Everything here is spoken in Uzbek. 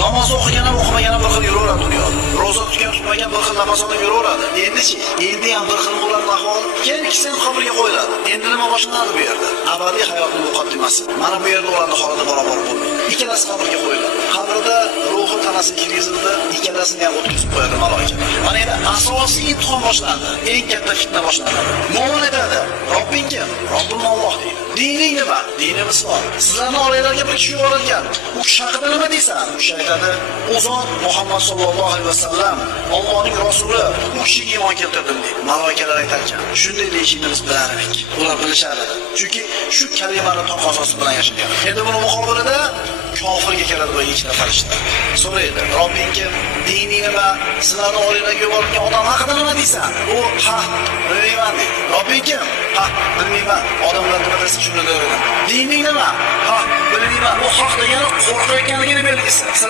Namoz o'qigan ham o'qimagan ham bir xil yuraveradi dunyoda. Ro'za tutgan tutmagan bir xil nafas olib yuraveradi. Endi-chi, endi ham bir xil bo'lardi ahvol. Keyin ikkisi ham qabrga qo'yiladi. Endi nima boshlanadi bu yerda? Abadiy hayotning muqaddimasi. Mana bu yerda ularning holida barobar bo'lmaydi. Ikkalasi qabrga qo'yiladi. Qabrda ruhi tanasi kirgizildi, ikkalasini ham o'tkazib qo'yadi malaika. Mana endi asosiy imtihon boshlandi. Eng katta fitna boshlandi. Mo'min aytadi: "Robbing kim? Robbim Alloh" deydi. Dining nima? Dinim Islom. Sizlarni oranglarga bir kishi yuborilgan. U kishi haqida nima deysan? U kishi aytadi: "U zot Muhammad sallallohu alayhi vasallam, Allohning rasuli, u kishiga iymon keltirdim" deydi. Malaikalar aytar ekan. Shunday deyishini biz bilardik. Ular bilishadi. Chunki shu kalimani taqozosi bilan yashagan. Endi buni muqobilida kofirga keladi bu ikkita farishta. So'raydi: "Robbing kim? Dining nima? Sizlarni oranglarga yuborilgan odam haqida nima deysan?" U: "Ha, bilmayman" deydi. "Robbing kim?" "Ha, bilmayman." Odamlar nima desa shuni deydi. "Dining nima?" "Ha, bilmayman." U haq degani qo'rqayotganligini belgisi.